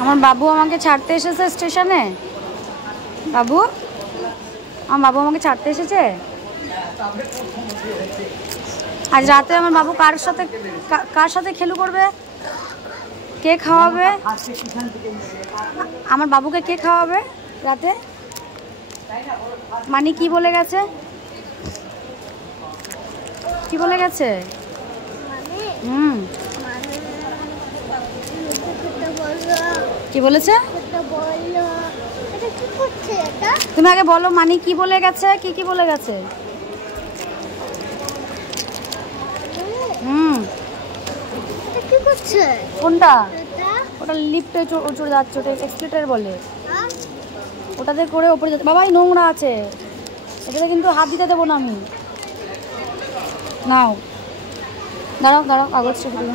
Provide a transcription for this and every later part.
আমার বাবু আমাকে ছাড়তে এসেছে স্টেশনে। বাবু, আমার বাবু আমাকে ছাড়তে এসেছে। আজ রাতে আমার বাবু কার সাথে খেলু করবে? কে খাওয়াবে আমার বাবুকে? কে খাওয়াবে রাতে? মানি কি বলে গেছে? কি বলে গেছে? কি বলেছে? তুমি আগে বলো মানি কি বলে গেছে? কি বলে গেছে? কি করছে? কোনটা? ওটা লিফটে চড়ে যাচ্ছে, ওটা এক্সিলেটর বলে। ওটাতে করে ওপরে যাচ্ছে। বাবাই নোংরা আছে, এটাতে কিন্তু হাত দিতে দেবো না আমি। নাও, দাঁড়াও কাগজ রেখে দিও।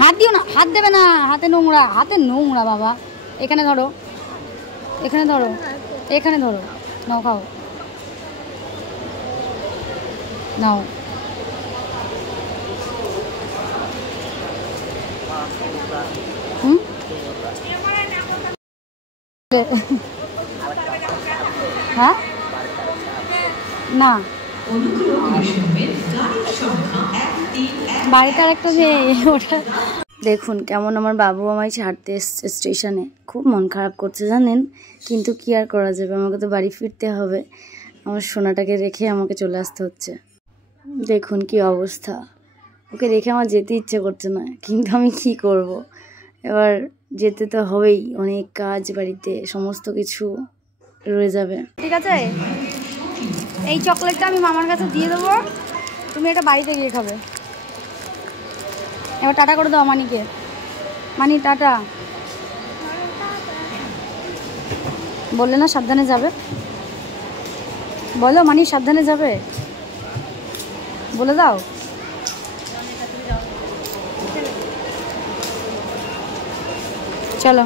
হাত দিও না, হাত দেবে না, হাতে নোংরা বাবা। এখানে ধরো, এখানে ধরো। নাও, খাও, নাও। হ্যাঁ না, বাড়িটার একটা যে ওটা। দেখুন কেমন আমার বাবু আমায় ছাড়তে এসছে স্টেশনে। খুব মন খারাপ করছে জানেন, কিন্তু কি আর করা যাবে, আমাকে তো বাড়ি ফিরতে হবে। আমার সোনাটাকে রেখে আমাকে চলে আসতে হচ্ছে। দেখুন কি অবস্থা, ওকে রেখে আমার যেতে ইচ্ছে করছে না, কিন্তু আমি কি করব, এবার যেতে তো হবেই। অনেক কাজ বাড়িতে, সমস্ত কিছু রয়ে যাবে। ঠিক আছে, এই চকলেটটা আমি মামার কাছে দিয়ে দেবো, তুমি এটা বাড়িতে গিয়ে খাবে। এবার টাটা করে দাও মানিকে। মানি টাটা বললে না, সাবধানে যাবে। বলো মানি সাবধানে যাবে, বলে দাও। চলো।